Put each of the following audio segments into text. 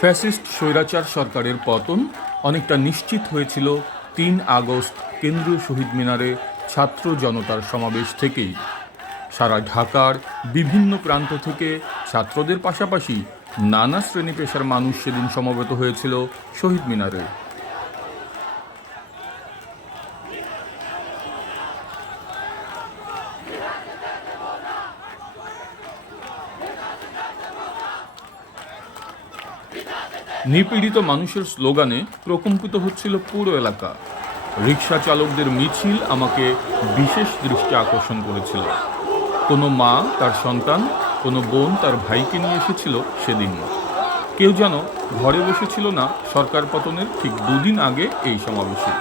Fascist স্বৈরাচার সরকারের পতন অনেকটা নিশ্চিত হয়েছিল ৩ আগস্ট কেন্দ্রীয় শহীদ মিনারে ছাত্র জনতার সমাবেশ থেকেই। সারা ঢাকার বিভিন্ন প্রান্ত থেকে ছাত্রদের পাশাপাশি নানা শ্রেণী পেশার মানুষ সেদিন সমবেত হয়েছিল শহীদ মিনারে। নিপীড়িত মানুষের স্লোগানে প্রকম্পিত হচ্ছিল পুরো এলাকা। রিক্সা চালকদের মিছিল আমাকে বিশেষ দৃষ্টি আকর্ষণ করেছিল। কোনো মা তার সন্তান, কোনো বোন তার ভাইকে নিয়ে এসেছিল সেদিন। কেউ যেন ঘরে বসেছিল না সরকার পতনের ঠিক 2 দিন আগে এই সমাবেশে।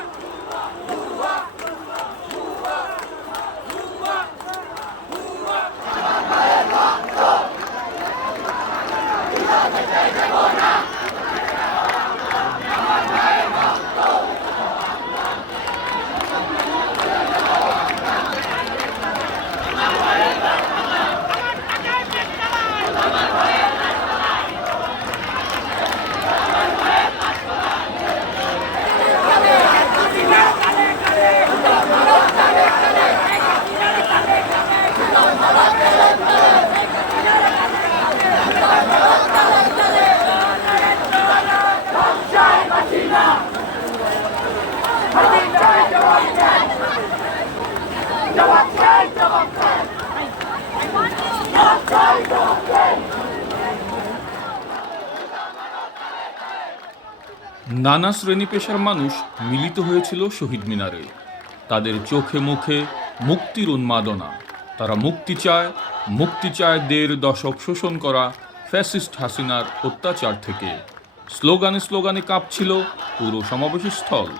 নানা শ্রেণী পেশার মানুষ মিলিত হয়েছিল শহীদ মিনারে। তাদের চোখে মুখে মুক্তির উন্মাদনা। তারা মুক্তি চায় 1.5 দশক শোষণ করা ফ্যাসিস্ট হাসিনার অত্যাচার থেকে। স্লোগানে স্লোগানে কাঁপছিল পুরো সমাবেশ স্থল।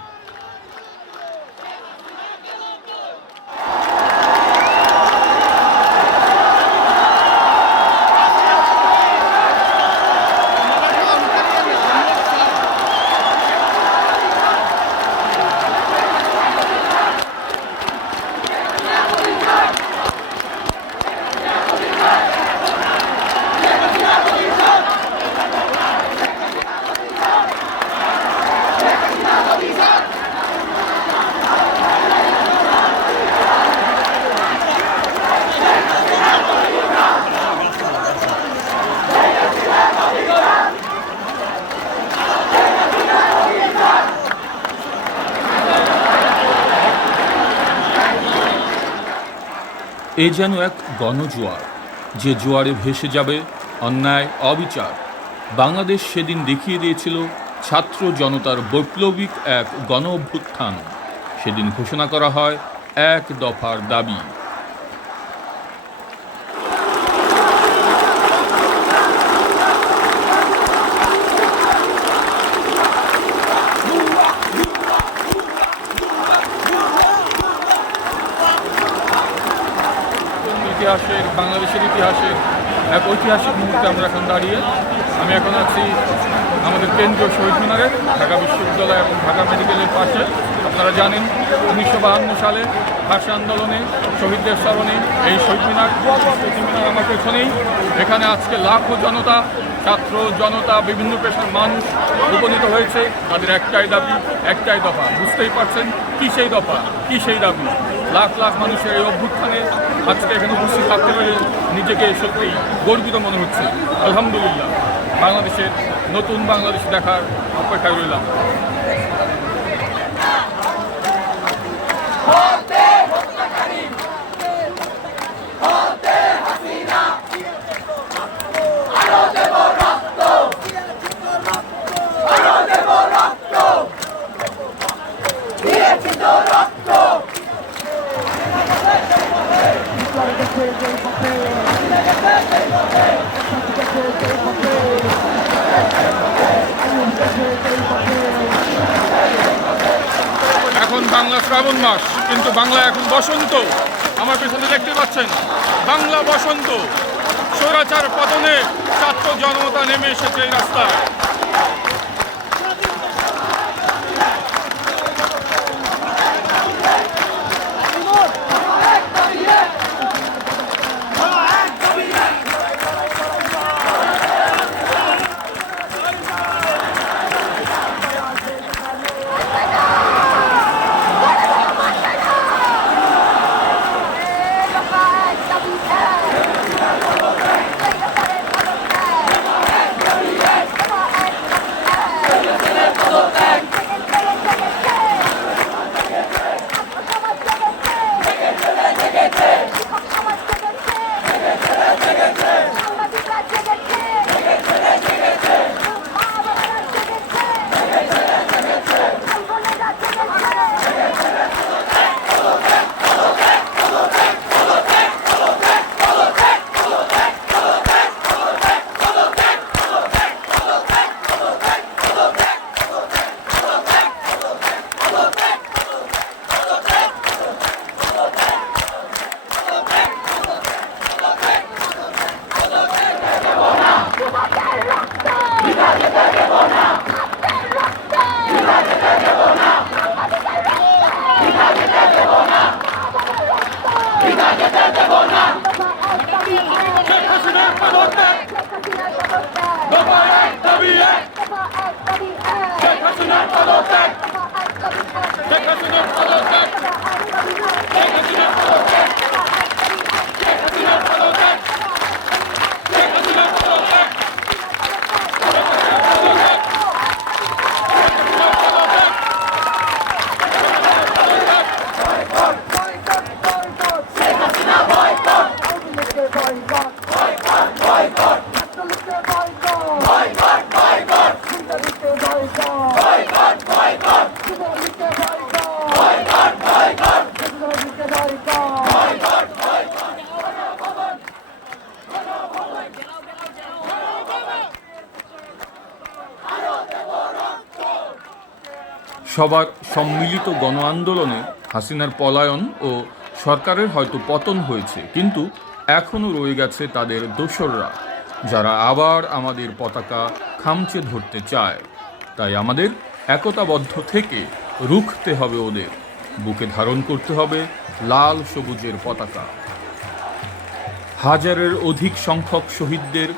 এ যেন এক গণজোয়ার, যে জোয়ারে ভেসে যাবে অন্যায় অবিচার। বাংলাদেশ সেদিন দেখিয়ে দিয়েছিল ছাত্র জনতার বৈপ্লবিক এক গণ অভ্যুত্থান। সেদিন ঘোষণা করা হয় 1 দফার দাবি। বাংলাদেশের ইতিহাসের এক ঐতিহাসিক মুহূর্তে আমরা এখন দাঁড়িয়ে। আমি এখন আছি আমাদের কেন্দ্রীয় শহীদ মিনারে, ঢাকা বিশ্ববিদ্যালয় এবং ঢাকা মেডিকেলের পাশে। আপনারা জানেন 1952 সালে ভাষা আন্দোলনে শহীদদের স্মরণে এই শহীদ মিনার আমার পেছনেই। এখানে আজকে লাখো জনতা, ছাত্র জনতা, বিভিন্ন পেশার মানুষ উপনীত হয়েছে। তাদের একটাই দাবি, একটাই দফা। বুঝতেই পারছেন কি সেই দফা, কি সেই দাবি। লাখ লাখ মানুষের এই অভ্যুত্থানে আজকে এখানে উপস্থিত থাকতে পেরে নিজেকে সত্যিই গর্বিত মনে হচ্ছে। আলহামদুলিল্লাহ, বাংলাদেশের নতুন বাংলাদেশ দেখার অপেক্ষায় রইলাম। এখন বাংলা শ্রাবণ মাস, কিন্তু বাংলা এখন বসন্ত। আমার পেছনে দেখতে পাচ্ছেন বাংলা বসন্ত। স্বৈরাচার পতনে ছাত্র জনতা নেমে এসেছে এই রাস্তায়। দাবি এক, শেখ হাসিনার পদত্যাগ, শেখ হাসিনার পদত্যাগ, শেখ হাসিনার পদত্যাগ, শেখ হাসিনার পদত্যাগ, শেখ হাসিনার পদত্যাগ, সবার সম্মিলিত গণ আন্দোলনে হাসিনার পলায়ন ও সরকারের হয়তো পতন হয়েছে, কিন্তু এখনও রয়ে গেছে তাদের দোসররা, যারা আবার আমাদের পতাকা খামচে ধরতে চায়। তাই আমাদের একতাবদ্ধ থেকে রুখতে হবে ওদের, বুকে ধারণ করতে হবে লাল সবুজের পতাকা। হাজারের অধিক সংখ্যক শহীদদের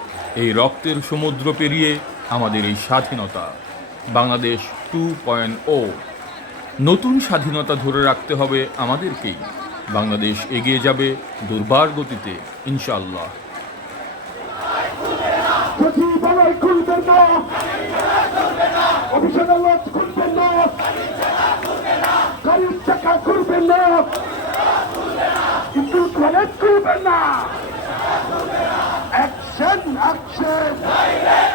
এই রক্তের সমুদ্র পেরিয়ে আমাদের এই স্বাধীনতা বাংলাদেশ 2.0। নতুন স্বাধীনতা ধরে রাখতে হবে আমাদেরকেই। বাংলাদেশ এগিয়ে যাবে দুর্বার গতিতে ইনশাআল্লাহ। Action!